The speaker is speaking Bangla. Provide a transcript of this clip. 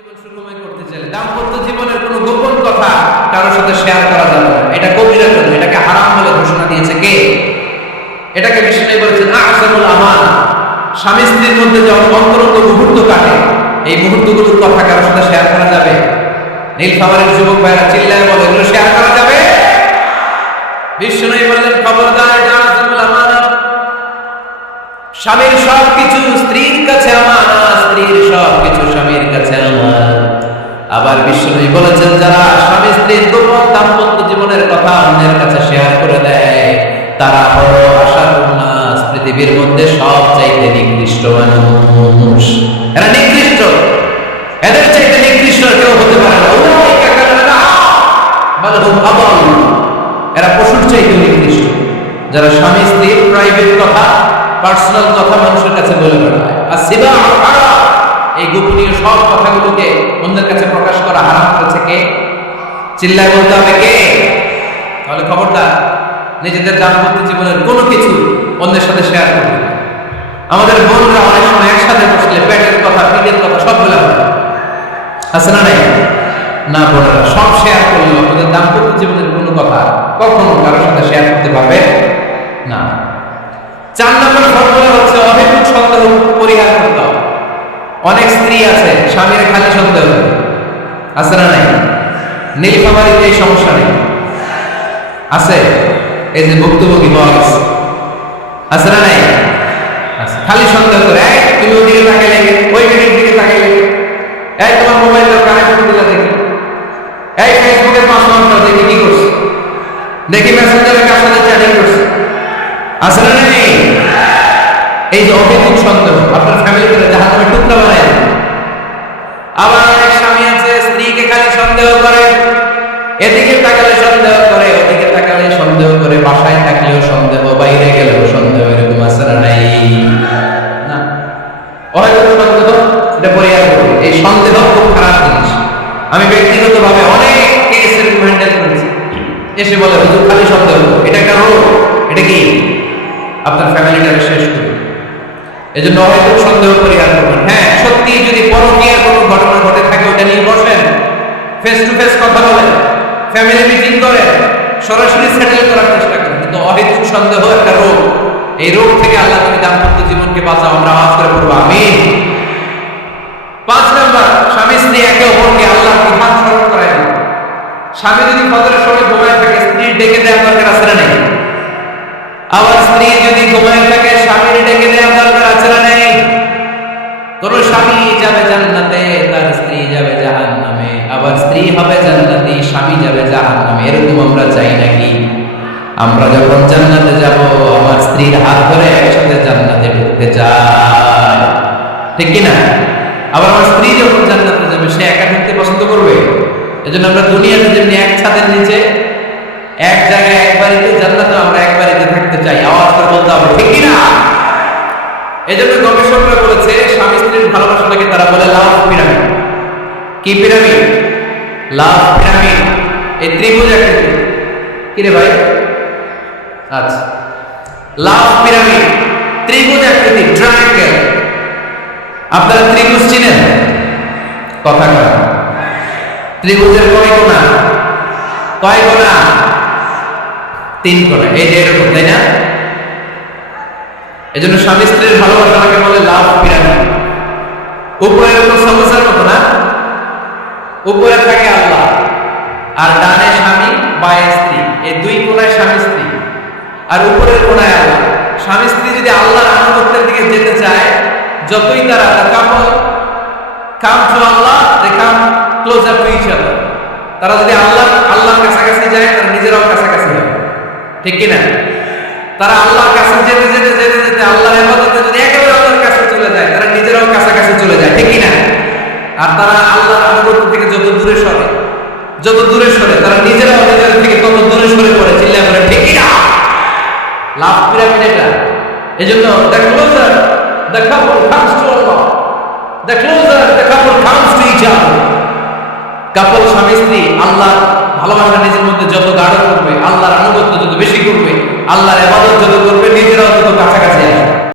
জীবন সুখময় করতে চাইলে দাম্পত্য জীবনের কোনো গোপন কথা কারোর সাথে শেয়ার করা যাবে না। এটা কবিরা গুনাহ, এটাকে হারাম বলে ঘোষণা দিয়েছে কে? এটাকে বিষ্ণু বলেছেন আযমুল আমানা। স্বামী স্ত্রীর মধ্যে যে অন্তরঙ্গ মুহূর্ত কাটে, এই মুহূর্তগুলোর কথা কারোর সাথে শেয়ার করা যাবে? নীলফামারীর যুবক ভাইরা চিল্লায় বলে এগুলো শেয়ার করা যাবে? বিষ্ণু বললেন খবরদার, এটা আযমুল আমানা। স্বামীর সবকিছু স্ত্রীর কাছে আমানত, স্ত্রীর সবকিছু স্বামীর কাছে আমানত। আবার বিষ্ণু বলেছেন যারা স্বামী স্ত্রীর গোপন দাম্পত্য জীবনের কথা অন্যের কাছে শেয়ার করে দেয় তারা হলো আশারুন নাস, পৃথিবীর মধ্যে সবচাইতে নিকৃষ্ট মানুষ। এরা নিকৃষ্ট, এদের চাইতে নিকৃষ্ট কেউ হতে পারে না। উলাইকা কাল-আনআম বাল হুম আদাল। এরা পশুর চাইতে নিকৃষ্ট, যারা স্বামী স্ত্রীর প্রাইভেট কথা, পার্সোনাল কথা মানুষের কাছে বলে বেড়ায়। আর সিবা হারাম, এই গোপনীয় সব কথাগুলোকে অন্যের কাছে প্রকাশ করা হারাম করেছে কে? চিল্লায় বলতে হবে কে? তাহলে খবরদার, নিজেদের দাম্পত্য জীবনের কোনো কিছু অন্যের সাথে শেয়ার করবে না। আমাদের বোনরা অনেক সময় একসাথে বসলে পেটের কথা, পিঠের কথা সব বলে আছে না নাই? না, বোনেরা সব শেয়ার করলেও আমাদের দাম্পত্য জীবনের কোনো কথা কখনো কারোর সাথে শেয়ার করতে পারবে না। 4 নম্বর ফর্মুলা হচ্ছে অহেতুক সন্দেহ পরিহার করতে হবে। অনেক স্ত্রী আছে স্বামীর খালি সন্দেহ আছে না নাই? নীলফামারীতে এই সমস্যা নেই, আছে? এই যে ভুক্তভোগী হওয়া গেছে, আছে না নাই? আছে। খালি সন্দেহ করে, এই তুমি ওদিকে তাকাইলে, ওই মেয়ের দিকে তাকাইলে, এই তোমার মোবাইলের কানেকশন দিলা দেখি, এই ফেসবুকের পাসওয়ার্ডটা দেখি কি করছে, দেখি মেসেঞ্জারে কার সাথে চ্যাটিং করছে, আছে না নাই? এই যে অহেতুক সন্দেহ আপনার ফ্যামিলিতে জাহান্নামের টুকরা বানায়। আবার অনেক স্বামী আছে স্ত্রীকে খালি সন্দেহ করে, এদিকে তাকালে সন্দেহ করে, ওদিকে তাকালে সন্দেহ করে, বাসায় থাকলেও সন্দেহ, বাইরে গেলেও সন্দেহ। এরকম আছে না নাই? না, অহেতুক সন্দেহ এটা পরিহার করবে। এই সন্দেহ খুব খারাপ জিনিস। আমি ব্যক্তিগতভাবে অনেক কেস এরকম হ্যান্ডেল করেছি। এসে বলে হুজুর খালি সন্দেহ, এটা একটা রোগ। এটা কি? আপনার ফ্যামিলিটাকে শেষ করবে। এই জন্য অহেতুক সন্দেহ পরিহার করবেন। হ্যাঁ, সত্যি যদি পরকীয়ার কোনো ঘটনা ঘটে থাকে ওটা নিয়ে বসেন, ফেস টু ফেস কথা বলেন, ফ্যামিলি মিটিং করেন, সরাসরি সেটেল করার চেষ্টা করেন। কিন্তু অহেতুক সন্দেহ একটা রোগ। এই রোগ থেকে আল্লাহ তুমি দাম্পত্য জীবনকে বাঁচাও, আমরা আওয়াজ করে পড়বো আমিন। 5 নম্বর, স্বামী স্ত্রী একে অপরকে আল্লাহর বিধান স্মরণ করায় দিন। স্বামী যদি ফজরের সময় ঘুমায় থাকে, স্ত্রীর ডেকে দেওয়ার দরকার আছে না নেই? আবার স্ত্রী যদি ঘুমায় থাকে, স্বামীর ডেকে দেওয়ার দরকার আছে না নেই? কোন স্বামী যাবে জান্নাতে, তার স্ত্রী যাবে জাহান্নামে। আবার স্ত্রী হবে জান্নাতি, স্বামী যাবে জাহান্নামে। এরকম আমরা চাই নাকি? আমরা যখন জান্নাতে যাব, আমার স্ত্রীর হাত ধরে একসাথে জান্নাতে ঢুকতে চাই, ঠিক কি না? আবার আমার স্ত্রী যখন জান্নাতে যাবে, সে একা ঢুকতে পছন্দ করবে? এজন্য আমরা দুনিয়াতে যেমনি এক ছাদের নিচে, এক জায়গায়, এক বাড়িতে, জান্নাতে আমরা এক বাড়িতে থাকতে চাই। আওয়াজ করে বলতে হবে ঠিক কি না? এজন্য গবেষকরা বলেছে স্বামী স্ত্রীর ভালোবাসাটাকে তারা বলে লাভ পিরামিড। কি পিরামিড? লাভ পিরামিড। এই ত্রিভুজ আকৃতি। কি রে ভাই? আচ্ছা, লাভ পিরামিড, ত্রিভুজ আকৃতি, ট্রায়াঙ্গেল। আপনারা ত্রিভুজ চিনেন? কথা কয়। ত্রিভুজের কয় কোণা? কয় কোণা? 3 কোণা। এই যে এরকম, তাই না? এই জন্য স্বামী স্ত্রীর ভালোবাসাটাকে বলে লাভ পিরামিড। উপরে এরকম সমস্যার মতো না, উপরে থাকে আল্লাহ, আর ডানে স্বামী, বায়ে স্ত্রী। এই 2 কোণায় স্বামী স্ত্রী, আর উপরের কোণায় আল্লাহ। স্বামী স্ত্রী যদি আল্লাহর আনুগত্যের দিকে যেতে চায়, যতই তারা couple come to Allah, they come closer to each other. তারা যদি আল্লাহর কাছাকাছি যায়, তারা নিজেরাও কাছাকাছি হবে, ঠিক কি না? তারা আল্লাহর কাছে যেতে যেতে যেতে যেতে আল্লাহর ইবাদতে যদি একেবারে আল্লাহর কাছে চলে যায়, তারা নিজেরাও কাছাকাছি চলে যায়, ঠিক কি না? আর তারা আল্লাহর আনুগত্য থেকে যত দূরে সরে, তারা নিজেরাও নিজেদের থেকে তত দূরে সরে পড়ে। চিল্লায় বলে ঠিক কি না? লাভ পিরামিড এটা। এজন্য the closer the couple comes to Allah, the closer the couple comes to each other. কাপল স্বামী স্ত্রী আল্লাহর ভালোবাসা নিজের মধ্যে যত গাঢ় করবে, আল্লাহর আনুগত্য যত বেশি করবে, আল্লাহর ইবাদত যত করবে, নিজেরাও তত কাছাকাছি আসবে।